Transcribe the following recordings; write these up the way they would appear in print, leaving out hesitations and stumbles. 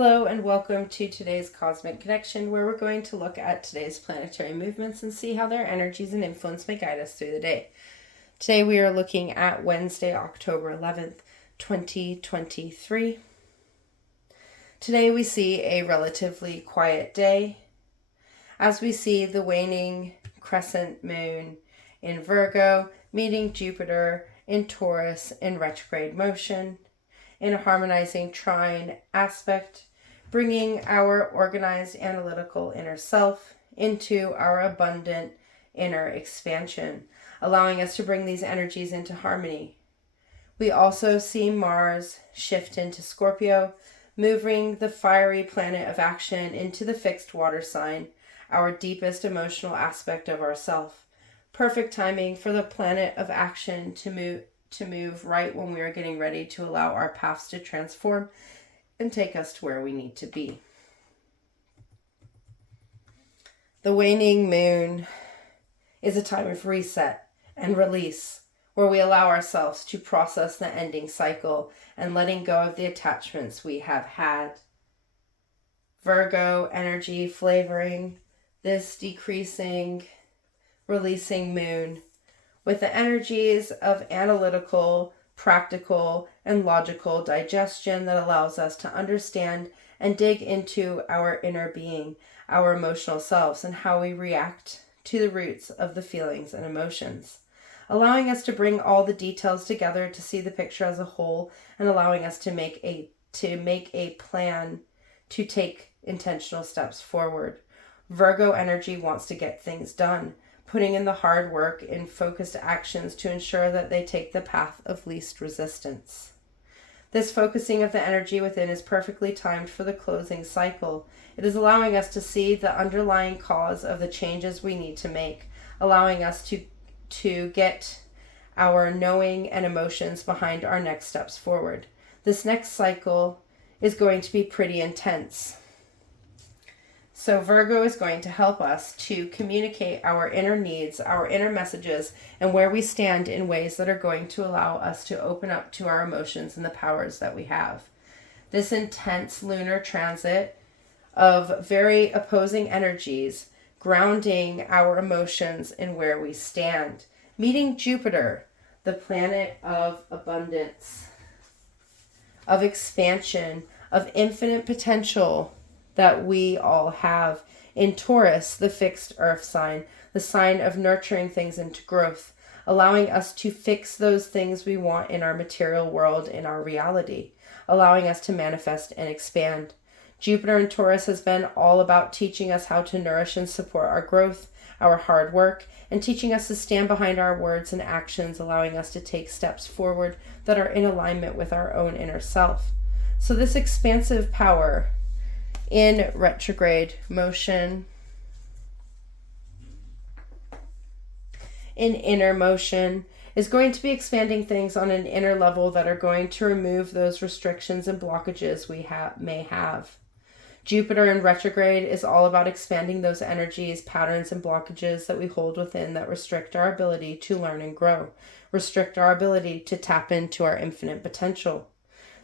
Hello and welcome to today's Cosmic Connection, where we're going to look at today's planetary movements and see how their energies and influence may guide us through the day. Today we are looking at Wednesday, October 11th, 2023. Today we see a relatively quiet day as we see the waning crescent moon in Virgo meeting Jupiter in Taurus in retrograde motion, in a harmonizing trine aspect, bringing our organized analytical inner self into our abundant inner expansion, allowing us to bring these energies into harmony. We also see Mars shift into Scorpio, moving the fiery planet of action into the fixed water sign, our deepest emotional aspect of ourself. Perfect timing for the planet of action to move right when we are getting ready to allow our paths to transform and take us to where we need to be. The waning moon is a time of reset and release, where we allow ourselves to process the ending cycle and letting go of the attachments we have had. Virgo energy flavoring this decreasing, releasing moon with the energies of analytical, practical, and logical digestion that allows us to understand and dig into our inner being, our emotional selves, and how we react to the roots of the feelings and emotions, allowing us to bring all the details together to see the picture as a whole, and allowing us to make a plan to take intentional steps forward. Virgo energy wants to get things done, putting in the hard work in focused actions to ensure that they take the path of least resistance. This focusing of the energy within is perfectly timed for the closing cycle. It is allowing us to see the underlying cause of the changes we need to make, allowing us to get our knowing and emotions behind our next steps forward. This next cycle is going to be pretty intense. So Virgo is going to help us to communicate our inner needs, our inner messages, and where we stand in ways that are going to allow us to open up to our emotions and the powers that we have. This intense lunar transit of very opposing energies, grounding our emotions in where we stand. Meeting Jupiter, the planet of abundance, of expansion, of infinite potential that we all have. In Taurus, the fixed earth sign, the sign of nurturing things into growth, allowing us to fix those things we want in our material world, in our reality, allowing us to manifest and expand. Jupiter in Taurus has been all about teaching us how to nourish and support our growth, our hard work, and teaching us to stand behind our words and actions, allowing us to take steps forward that are in alignment with our own inner self. So this expansive power in retrograde motion, in inner motion, is going to be expanding things on an inner level that are going to remove those restrictions and blockages we may have. Jupiter in retrograde is all about expanding those energies, patterns, and blockages that we hold within that restrict our ability to learn and grow, restrict our ability to tap into our infinite potential.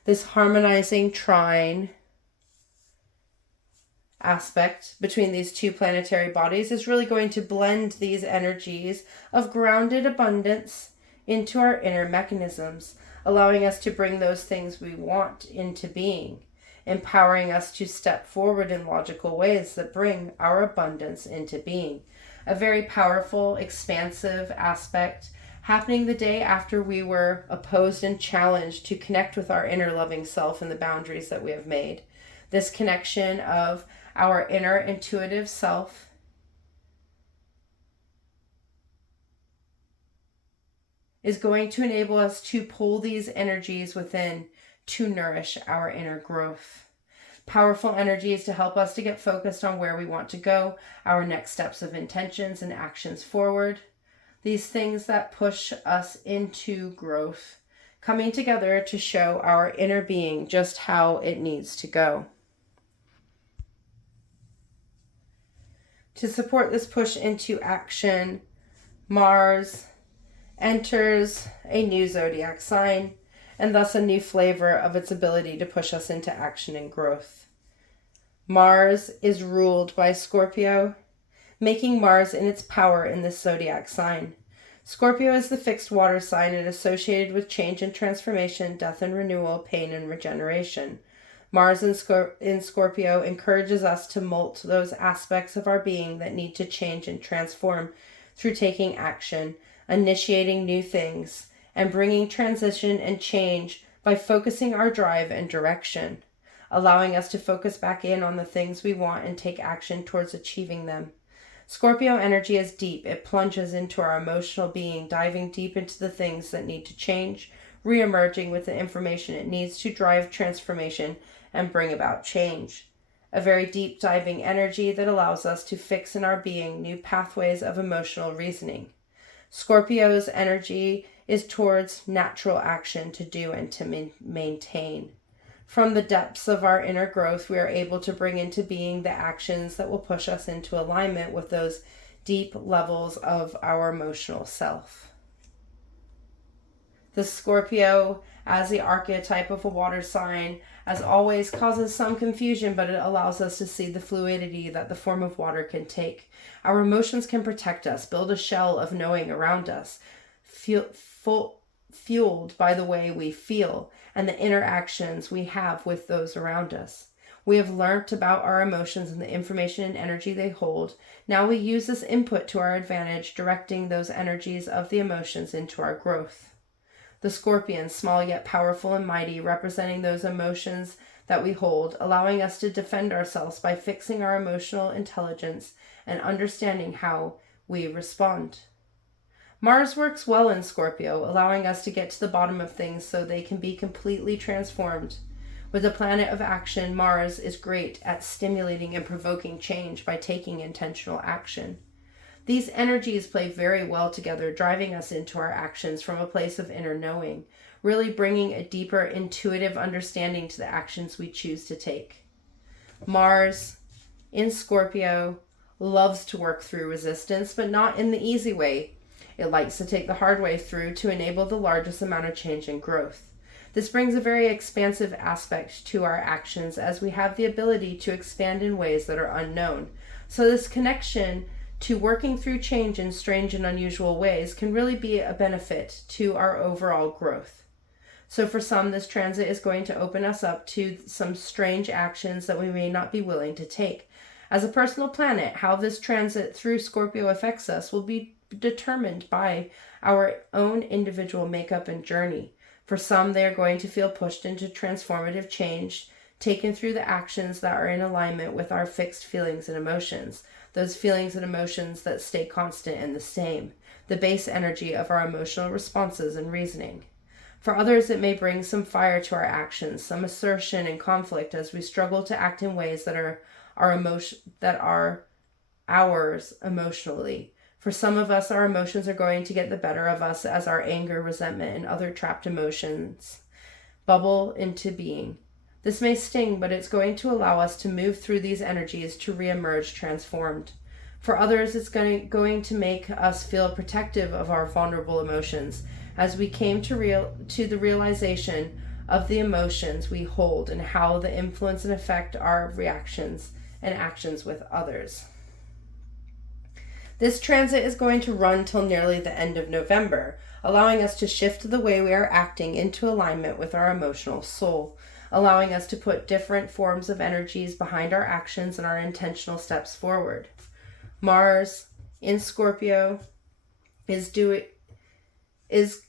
This harmonizing trine aspect between these two planetary bodies is really going to blend these energies of grounded abundance into our inner mechanisms, allowing us to bring those things we want into being, empowering us to step forward in logical ways that bring our abundance into being. A very powerful, expansive aspect happening the day after we were opposed and challenged to connect with our inner loving self and the boundaries that we have made. This connection of our inner intuitive self is going to enable us to pull these energies within to nourish our inner growth. Powerful energies to help us to get focused on where we want to go, our next steps of intentions and actions forward. These things that push us into growth, coming together to show our inner being just how it needs to go. To support this push into action, Mars enters a new zodiac sign, and thus a new flavor of its ability to push us into action and growth. Mars is ruled by Scorpio, making Mars in its power in this zodiac sign. Scorpio is the fixed water sign and associated with change and transformation, death and renewal, pain and regeneration. Mars in Scorpio encourages us to molt those aspects of our being that need to change and transform through taking action, initiating new things, and bringing transition and change by focusing our drive and direction, allowing us to focus back in on the things we want and take action towards achieving them. Scorpio energy is deep. It plunges into our emotional being, diving deep into the things that need to change, re-emerging with the information it needs to drive transformation and bring about change. A very deep diving energy that allows us to fix in our being new pathways of emotional reasoning. Scorpio's energy is towards natural action to do and to maintain. From the depths of our inner growth, we are able to bring into being the actions that will push us into alignment with those deep levels of our emotional self. The Scorpio, as the archetype of a water sign, as always causes some confusion, but it allows us to see the fluidity that the form of water can take. Our emotions can protect us, build a shell of knowing around us, fueled by the way we feel and the interactions we have with those around us. We have learnt about our emotions and the information and energy they hold. Now we use this input to our advantage, directing those energies of the emotions into our growth. The Scorpion, small yet powerful and mighty, representing those emotions that we hold, allowing us to defend ourselves by fixing our emotional intelligence and understanding how we respond. Mars works well in Scorpio, allowing us to get to the bottom of things so they can be completely transformed. With the planet of action, Mars is great at stimulating and provoking change by taking intentional action. These energies play very well together, driving us into our actions from a place of inner knowing, really bringing a deeper intuitive understanding to the actions we choose to take. Mars in Scorpio loves to work through resistance, but not in the easy way. It likes to take the hard way through to enable the largest amount of change and growth. This brings a very expansive aspect to our actions as we have the ability to expand in ways that are unknown. So this connection to working through change in strange and unusual ways can really be a benefit to our overall growth. So for some, this transit is going to open us up to some strange actions that we may not be willing to take. As a personal planet, how this transit through Scorpio affects us will be determined by our own individual makeup and journey. For some, they are going to feel pushed into transformative change, taken through the actions that are in alignment with our fixed feelings and emotions, those feelings and emotions that stay constant and the same, the base energy of our emotional responses and reasoning. For others, it may bring some fire to our actions, some assertion and conflict as we struggle to act in ways that are ours emotionally. For some of us, our emotions are going to get the better of us as our anger, resentment, and other trapped emotions bubble into being. This may sting, but it's going to allow us to move through these energies to reemerge transformed. For others, it's going to make us feel protective of our vulnerable emotions as we came to the realization of the emotions we hold and how they influence and affect our reactions and actions with others. This transit is going to run till nearly the end of November, allowing us to shift the way we are acting into alignment with our emotional soul, allowing us to put different forms of energies behind our actions and our intentional steps forward. Mars in Scorpio is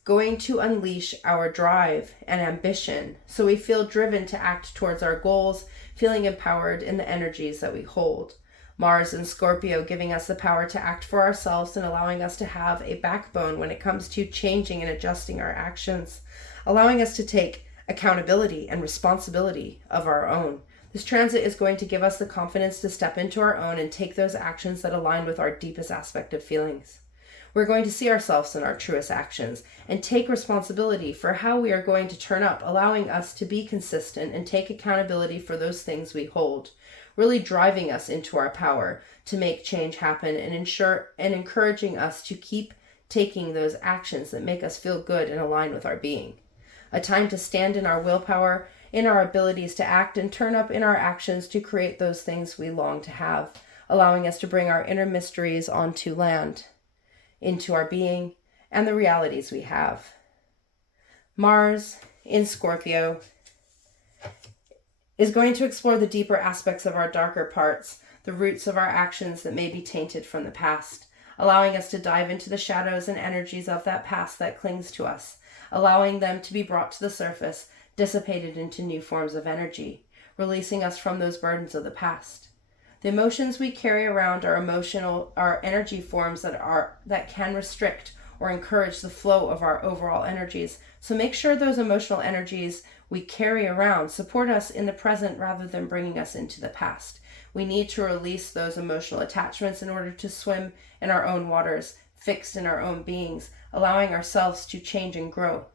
going to unleash our drive and ambition, so we feel driven to act towards our goals, feeling empowered in the energies that we hold. Mars in Scorpio giving us the power to act for ourselves and allowing us to have a backbone when it comes to changing and adjusting our actions, allowing us to take accountability and responsibility of our own. This transit is going to give us the confidence to step into our own and take those actions that align with our deepest aspect of feelings. We're going to see ourselves in our truest actions and take responsibility for how we are going to turn up, allowing us to be consistent and take accountability for those things we hold, really driving us into our power to make change happen and encouraging us to keep taking those actions that make us feel good and align with our being. A time to stand in our willpower in our abilities to act and turn up in our actions to create those things we long to have, allowing us to bring our inner mysteries onto land, into our being, and the realities we have. Mars in Scorpio is going to explore the deeper aspects of our darker parts, the roots of our actions that may be tainted from the past, allowing us to dive into the shadows and energies of that past that clings to us, allowing them to be brought to the surface, dissipated into new forms of energy, releasing us from those burdens of the past. The emotions we carry around are energy forms that can restrict or encourage the flow of our overall energies. So make sure those emotional energies we carry around support us in the present rather than bringing us into the past. We need to release those emotional attachments in order to swim in our own waters, fixed in our own beings, allowing ourselves to change and grow.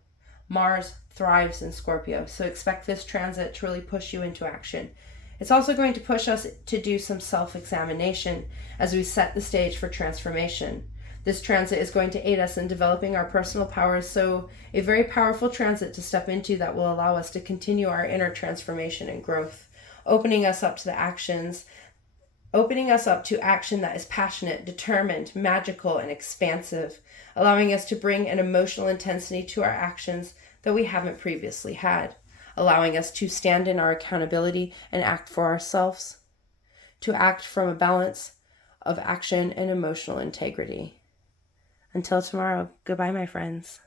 Mars thrives in Scorpio, so expect this transit to really push you into action. It's also going to push us to do some self-examination as we set the stage for transformation. This transit is going to aid us in developing our personal powers, so a very powerful transit to step into that will allow us to continue our inner transformation and growth, opening us up to action that is passionate, determined, magical, and expansive, allowing us to bring an emotional intensity to our actions that we haven't previously had, allowing us to stand in our accountability and act for ourselves, to act from a balance of action and emotional integrity. Until tomorrow, goodbye, my friends.